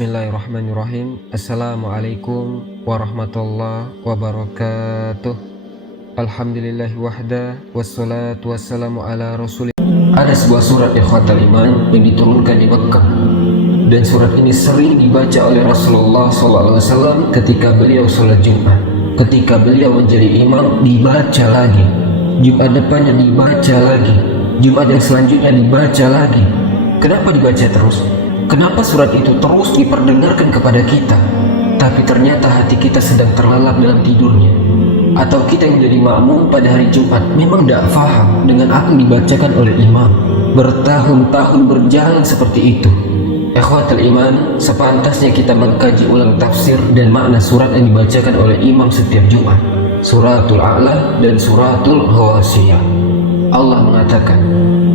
Bismillahirrahmanirrahim. Assalamualaikum warahmatullahi wabarakatuh. Alhamdulillahi wahda, wassalatu wassalamu ala rasulillah. Ada sebuah surat ikhwatal iman yang diturunkan di Mekah, dan surat ini sering dibaca oleh Rasulullah SAW ketika beliau sholat Jumat. Ketika beliau menjadi imam, dibaca lagi. Jumat depannya dibaca lagi. Jumat yang selanjutnya dibaca lagi. Kenapa dibaca terus? Kenapa surat itu terus diperdengarkan kepada kita, tapi ternyata hati kita sedang terlelap dalam tidurnya? Atau kita yang menjadi makmum pada hari Jumat memang tidak faham dengan apa yang dibacakan oleh imam? Bertahun-tahun berjalan seperti itu. Ikhwatul iman, sepantasnya kita mengkaji ulang tafsir dan makna surat yang dibacakan oleh imam setiap Jumat. Suratul A'la dan Suratul Ghashiyah. Allah mengatakan,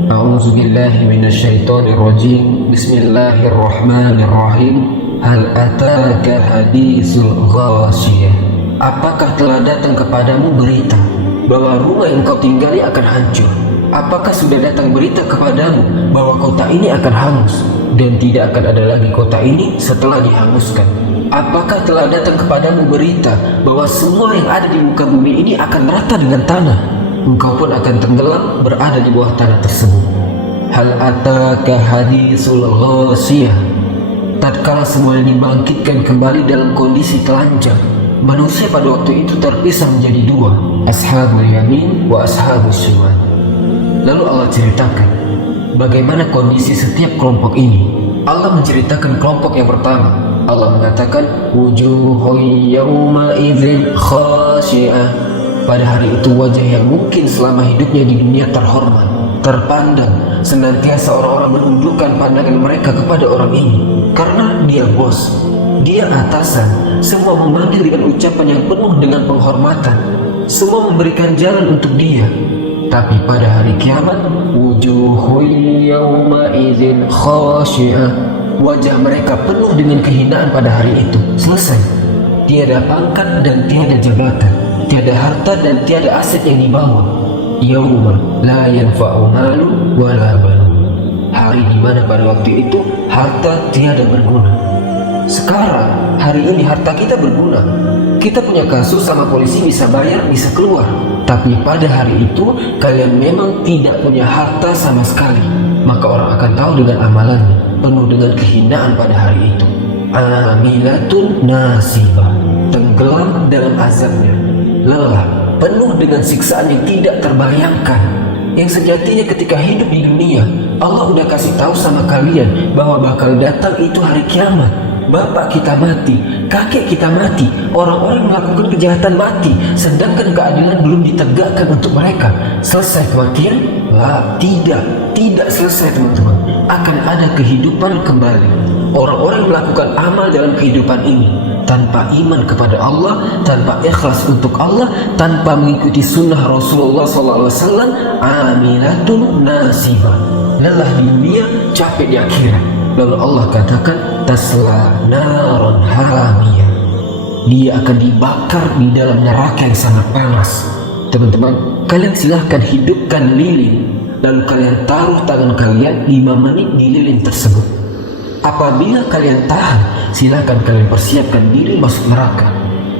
A'udzubillahi minasyaitonirrajim. Bismillahirrahmanirrahim. Hal ataka hadisul ghashiyah. Apakah telah datang kepadamu berita bahwa rumah yang kau tinggali akan hancur? Apakah sudah datang berita kepadamu bahwa kota ini akan hangus dan tidak akan ada lagi kota ini setelah dihanguskan? Apakah telah datang kepadamu berita bahwa semua yang ada di muka bumi ini akan rata dengan tanah? Engkau pun akan tenggelam berada di bawah tanah tersebut. Hal ataka hadisul ghashiyah. Tatkala semuanya dibangkitkan kembali dalam kondisi telanjang, manusia pada waktu itu terpisah menjadi dua, ashabul yamin wa ashabus shimal. Lalu Allah ceritakan bagaimana kondisi setiap kelompok ini. Allah menceritakan kelompok yang pertama. Allah mengatakan wujuhun yawma idzin khashi'ah. Pada hari itu wajah yang mungkin selama hidupnya di dunia terhormat, terpandang, senantiasa orang-orang menundukkan pandangan mereka kepada orang ini. Karena dia bos, dia atasan, semua memanggil dengan ucapan yang penuh dengan penghormatan. Semua memberikan jalan untuk dia. Tapi pada hari kiamat, wujuhun yawma idzin khashi'ah. Wajah mereka penuh dengan kehinaan pada hari itu. Selesai. Tiada pangkat dan tiada jabatan, tiada harta dan tiada aset yang dibawa. Yauma la yanfa'u malu wala banun. Hari di mana pada waktu itu harta tiada berguna. Sekarang hari ini harta kita berguna. Kita punya kasus sama polisi, bisa bayar, bisa keluar. Tapi pada hari itu kalian memang tidak punya harta sama sekali. Maka orang akan tahu dengan amalannya, penuh dengan kehinaan pada hari itu. Amilatun nasibah, tenggelam dalam azabnya, lelah, penuh dengan siksaan yang tidak terbayangkan. Yang sejatinya ketika hidup di dunia, Allah udah kasih tahu sama kalian bahwa bakal datang itu hari kiamat. Bapak kita mati, kakek kita mati, orang-orang yang melakukan kejahatan mati, sedangkan keadilan belum ditegakkan untuk mereka. Selesai kematian? Tidak selesai teman-teman. Akan ada kehidupan kembali. Orang-orang yang melakukan amal dalam kehidupan ini tanpa iman kepada Allah, tanpa ikhlas untuk Allah, tanpa mengikuti sunnah Rasulullah SAW, amilatun nasibah, lelah di dunia, capek di akhirat. Lalu Allah katakan tasla naron hamiyah. Dia akan dibakar di dalam neraka yang sangat panas. Teman-teman, kalian silahkan hidupkan lilin, lalu kalian taruh tangan kalian 5 menit di lilin tersebut. Apabila kalian tahan, silahkan kalian persiapkan diri masuk neraka.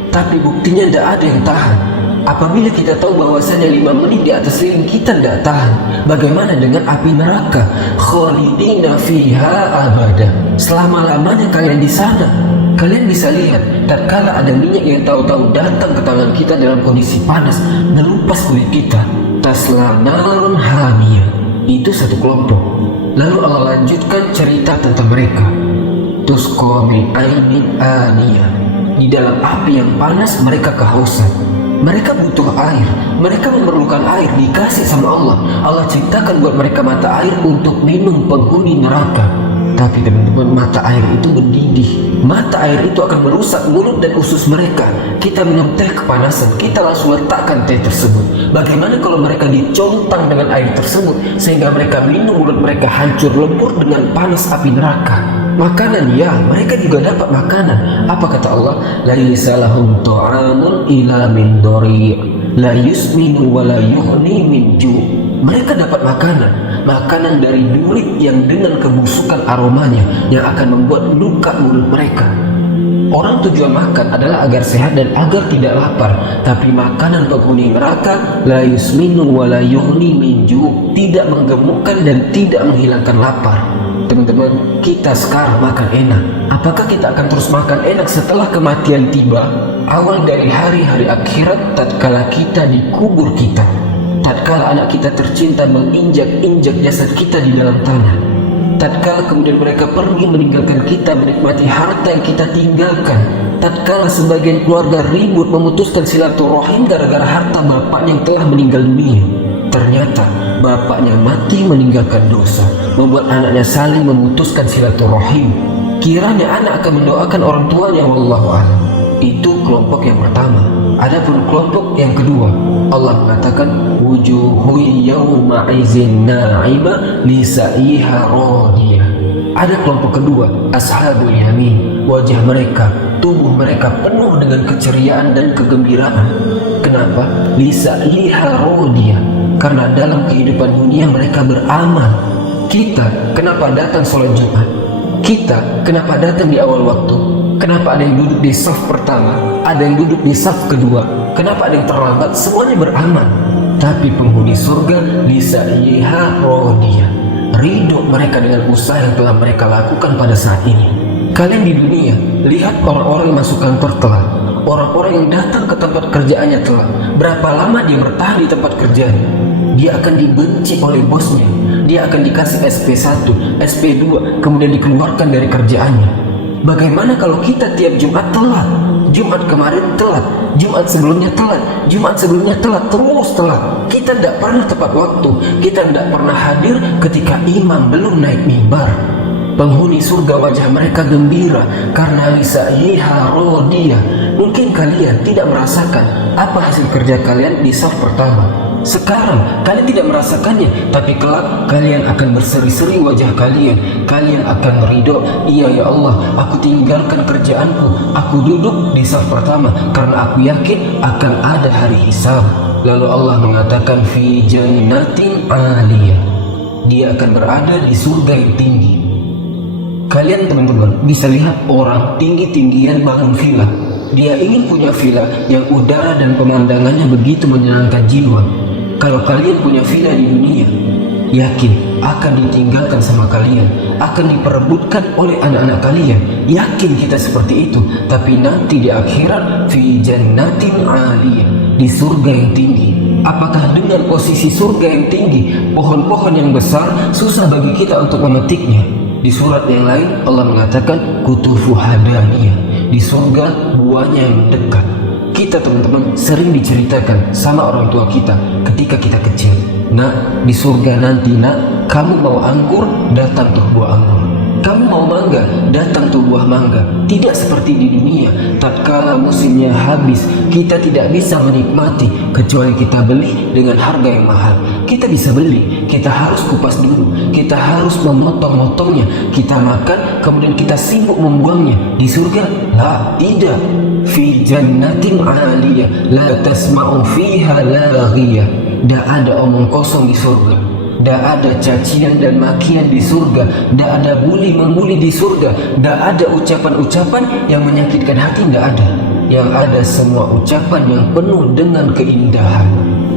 Tapi buktinya tidak ada yang tahan. Apabila kita tahu bahwasanya 5 menit di atas lilin kita tidak tahan, bagaimana dengan api neraka? Khalidina fiha abada. Selama-lamanya kalian di sana. Kalian bisa lihat, tatkala ada minyak yang tahu-tahu datang ke tangan kita dalam kondisi panas, melupas kulit kita. Tasla narun hamiyah. Itu satu kelompok. Lalu Allah lanjutkan cerita tentang mereka. Tusqa min ainin aniyah. Di dalam api yang panas mereka kehausan. Mereka butuh air. Mereka memerlukan air, dikasih sama Allah. Allah ciptakan buat mereka mata air untuk minum penghuni neraka. Tapi teman-teman, mata air itu mendidih. Mata air itu akan merusak mulut dan usus mereka. Kita minum teh kepanasan, kita langsung letakkan teh tersebut. Bagaimana kalau mereka dicontang dengan air tersebut sehingga mereka minum, mulut mereka hancur lebur dengan panas api neraka? Makanan, ya, mereka juga dapat makanan. Apa kata Allah? Laisa lahum ta'amun ila min dhari' la yusminu wa la yughni min ju'. Mereka dapat makanan, makanan dari duri yang dengan kebusukan aromanya yang akan membuat luka mulut mereka. Orang tujuan makan adalah agar sehat dan agar tidak lapar, tapi makanan penghuni neraka la yusminu wa la yughni min ju', tidak menggemukkan dan tidak menghilangkan lapar. Teman-teman, kita sekarang makan enak. Apakah kita akan terus makan enak setelah kematian tiba? Awal dari hari-hari akhirat, tatkala kita dikubur kita, tatkala anak kita tercinta menginjak-injak jasad kita di dalam tanah, tatkala kemudian mereka pergi meninggalkan kita menikmati harta yang kita tinggalkan, tatkala sebagian keluarga ribut memutuskan silaturahim gara-gara harta bapaknya yang telah meninggal dunia. Ternyata bapaknya mati meninggalkan dosa, membuat anaknya saling memutuskan silaturahim. Kiranya anak akan mendoakan orang tuanya, wallahu a'lam. Itu kelompok yang pertama. Adapun kelompok yang kedua, Allah mengatakan wujuhu yawma izin na'ima li sa'iha radiyah. Ada kelompok kedua, ashabul yamin. Wajah mereka, tubuh mereka penuh dengan keceriaan dan kegembiraan. Kenapa? Li sa'iha radiyah, karena dalam kehidupan dunia mereka beramal. Kita kenapa datang sholat Jumat? Kita kenapa datang di awal waktu? Kenapa ada yang duduk di saf pertama, ada yang duduk di saf kedua? Kenapa ada yang terlambat? Semuanya beramal. Tapi penghuni surga bisa liha rodiyah, ridho mereka dengan usaha yang telah mereka lakukan pada saat ini. Kalian di dunia lihat orang-orang yang masuk kantor telat, orang-orang yang datang ke tempat kerjaannya telat. Berapa lama dia bertahan di tempat kerjanya? Dia akan dibenci oleh bosnya, dia akan dikasih SP1, SP2, kemudian dikeluarkan dari kerjaannya. Bagaimana kalau kita tiap Jumat telat? Jumat kemarin telat, Jumat sebelumnya telat, Jumat sebelumnya telat, terus telat. Kita tidak pernah tepat waktu, kita tidak pernah hadir ketika imam belum naik mimbar. Penghuni surga wajah mereka gembira karena lisa'iha rodiyah. Mungkin kalian tidak merasakan apa hasil kerja kalian di saf pertama. Sekarang kalian tidak merasakannya, tapi kelak kalian akan berseri-seri wajah kalian. Kalian akan ridho, iya ya Allah, aku tinggalkan kerjaanku, aku duduk di saf pertama karena aku yakin akan ada hari hisab. Lalu Allah mengatakan fi jannatin aliyah, dia akan berada di surga yang tinggi. Kalian teman-teman bisa lihat orang tinggi-tinggian bangun villa. Dia ingin punya villa yang udara dan pemandangannya begitu menyenangkan jiwa. Kalau kalian punya villa di dunia, yakin akan ditinggalkan sama kalian, akan diperebutkan oleh anak-anak kalian. Yakin kita seperti itu. Tapi nanti di akhirat fi jannatin aliyah, di surga yang tinggi. Apakah dengan posisi surga yang tinggi, pohon-pohon yang besar susah bagi kita untuk memetiknya? Di surat yang lain Allah mengatakan kutufu hadaniyah, di surga buahnya yang dekat. Kita teman-teman sering diceritakan sama orang tua kita ketika kita kecil, nak, di surga nanti nak, kamu mau anggur, datang tuh buah anggur. Kamu mau mangga, datang tuh buah mangga. Tidak seperti di dunia, tatkala musimnya habis, kita tidak bisa menikmati kecuali kita beli dengan harga yang mahal. Kita bisa beli, kita harus kupas dulu, kita harus memotong-motongnya, kita makan, kemudian kita sibuk membuangnya. Di surga, lah, tidak. Fi jannatin aliyah, la tasma'u fiha laghiyah. Tidak ada omong kosong di surga, tidak ada cacian dan makian di surga, tidak ada bully-membuli di surga, tidak ada ucapan-ucapan yang menyakitkan hati, tidak ada. Yang ada semua ucapan yang penuh dengan keindahan.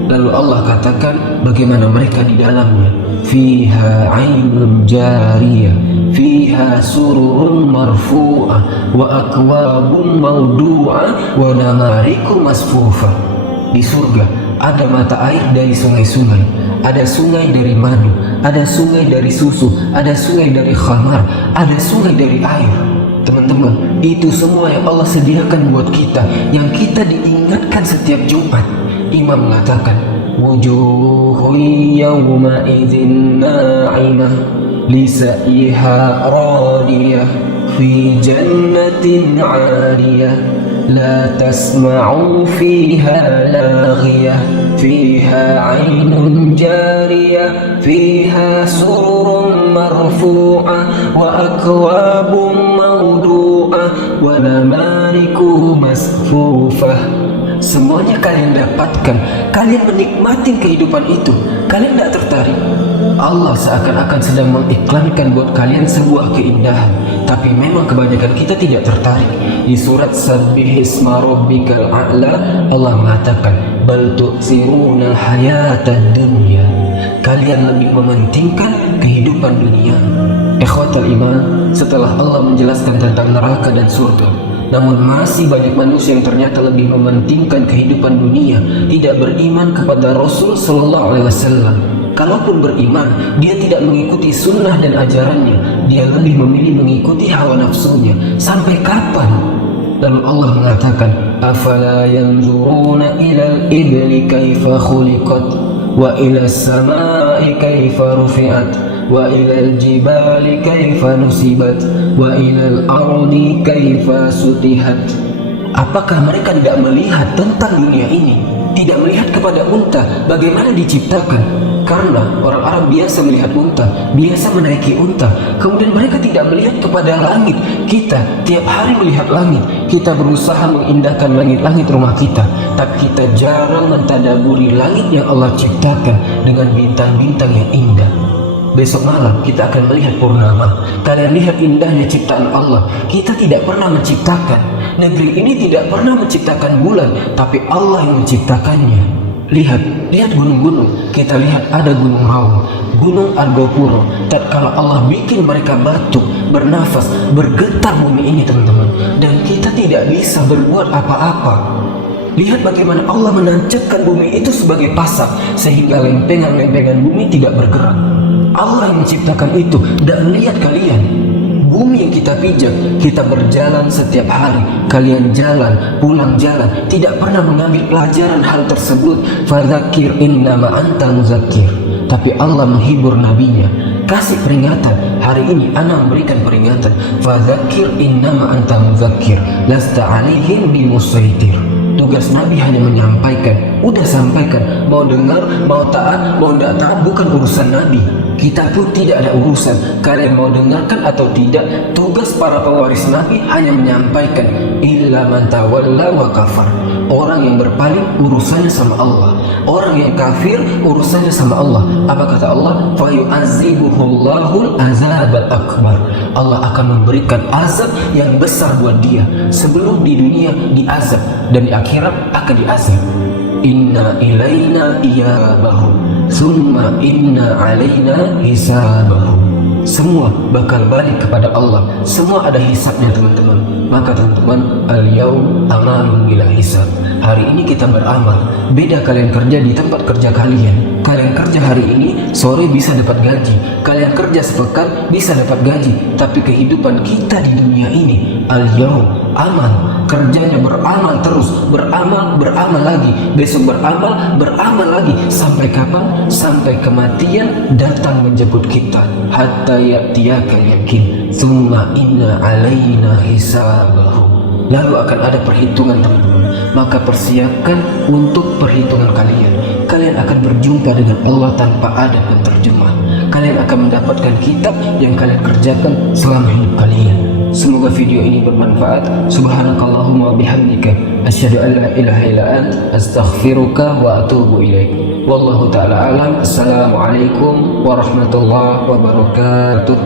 Lalu Allah katakan bagaimana mereka di dalamnya. Fiha 'ainun jariyah, fiha sururun marfu'ah, wa akwabun mawdu'ah, wa namariku masfufah. Di surga ada mata air dari sungai-sungai, ada sungai dari madu, ada sungai dari susu, ada sungai dari khamar, ada sungai dari air. Teman-teman, itu semua yang Allah sediakan buat kita, yang kita diingatkan setiap Jumat. Imam mengatakan wujuhu yawma idzin na'imah lisa'iha radiyah fi jannatin 'aliyah la tasma'u fiha laghiyah fiha 'ainun jariyah fiha sururun marfu'ah wa akwabun mawdu'ah wa namariku masfufah. semuanya kalian dapatkan, kalian menikmati kehidupan itu, kalian tidak tertarik. Allah seakan-akan sedang mengiklankan buat kalian sebuah keindahan, tapi memang kebanyakan kita tidak tertarik. Di surat Sabbih Isma Rabbikal A'la, Allah mengatakan, bal tu'siruna hayatad dunya. Kalian lebih mementingkan kehidupan dunia. Ikhwatal iman, setelah Allah menjelaskan tentang neraka dan surga, namun masih banyak manusia yang ternyata lebih mementingkan kehidupan dunia, tidak beriman kepada Rasul Sallallahu Alaihi Wasallam. Kalaupun beriman, dia tidak mengikuti sunnah dan ajarannya, dia lebih memilih mengikuti hawa nafsunya. Sampai kapan? Lalu Allah mengatakan, afala yanzuruna ilal ibli kaifa khuliqat wa ilas samai kaifa rufi'at wa ilal jibali kaifa nusibat wa ilal ardi kaifa sutihat. Apakah mereka tidak melihat tentang dunia ini? Tidak melihat kepada unta bagaimana diciptakan? Karena orang Arab biasa melihat unta, biasa menaiki unta. Kemudian mereka tidak melihat kepada langit. Kita tiap hari melihat langit. Kita berusaha mengindahkan langit-langit rumah kita, tapi kita jarang mentadaburi langit yang Allah ciptakan dengan bintang-bintang yang indah. Besok malam kita akan melihat purnama. Kalian lihat indahnya ciptaan Allah. Kita tidak pernah menciptakan. Negeri ini tidak pernah menciptakan bulan, tapi Allah yang menciptakannya. Lihat gunung-gunung. Kita lihat ada Gunung Raung, Gunung Argopuro. Tatkala Allah bikin mereka batuk, bernafas, bergetar bumi ini, teman-teman, dan kita tidak bisa berbuat apa-apa. Lihat bagaimana Allah menancapkan bumi itu sebagai pasak, sehingga lempengan-lempengan bumi tidak bergerak. Allah yang menciptakan itu. Dan lihat kalian, bumi yang kita pijak, kita berjalan setiap hari. Kalian jalan, pulang jalan, tidak pernah mengambil pelajaran hal tersebut. Fadzakir innama anta muzakkir. Tapi Allah menghibur nabinya, kasih peringatan. Hari ini ana memberikan peringatan. Fadzakir innama anta muzakkir lasta alaihim bimusaitir. Tugas Nabi hanya menyampaikan. Udah sampaikan, mau dengar, mau taat, mau tidak taat, bukan urusan Nabi. Kita pun tidak ada urusan. Kalian mau dengarkan atau tidak, tugas para pewaris Nabi hanya menyampaikan. Illa man tawalla wa kafar. Orang yang berpaling urusannya sama Allah. Orang yang kafir urusannya sama Allah. Apa kata Allah? Fa yu'adzibuhullahul azabal akbar. Allah akan memberikan azab yang besar buat dia. Sebelum di dunia diazab, dan di akhirat akan diazab. Inna ilaina iyabahum summa inna alaina hisabahum. Semua bakal balik kepada Allah. Semua ada hisabnya, teman-teman. Maka teman-teman, al-yaum amalun bila hisab. Hari ini kita beramal. Beda kalian kerja di tempat kerja kalian. Kalian kerja hari ini, sore bisa dapat gaji. Kalian kerja sepekan, bisa dapat gaji. Tapi kehidupan kita di dunia ini, al-yaum amal. Kerjanya beramal terus. Beramal lagi. Besok beramal lagi. Sampai kapan? Sampai kematian datang menjemput kita. Hatta ya'tiyakal yakin. Summa inna alaina hisabahum. Lalu akan ada perhitungan, teman-teman. Maka persiapkan untuk perhitungan kalian. Kalian akan berjumpa dengan Allah tanpa ada penterjemah. Kalian akan mendapatkan kitab yang kalian kerjakan selama hidup kalian. Semoga video ini bermanfaat. Subhanakallahumma bihamdika asyhadu an la ilaha illa ant astaghfiruka wa atubu ilaik. Wallahu ta'ala alam. Assalamualaikum warahmatullahi wabarakatuh.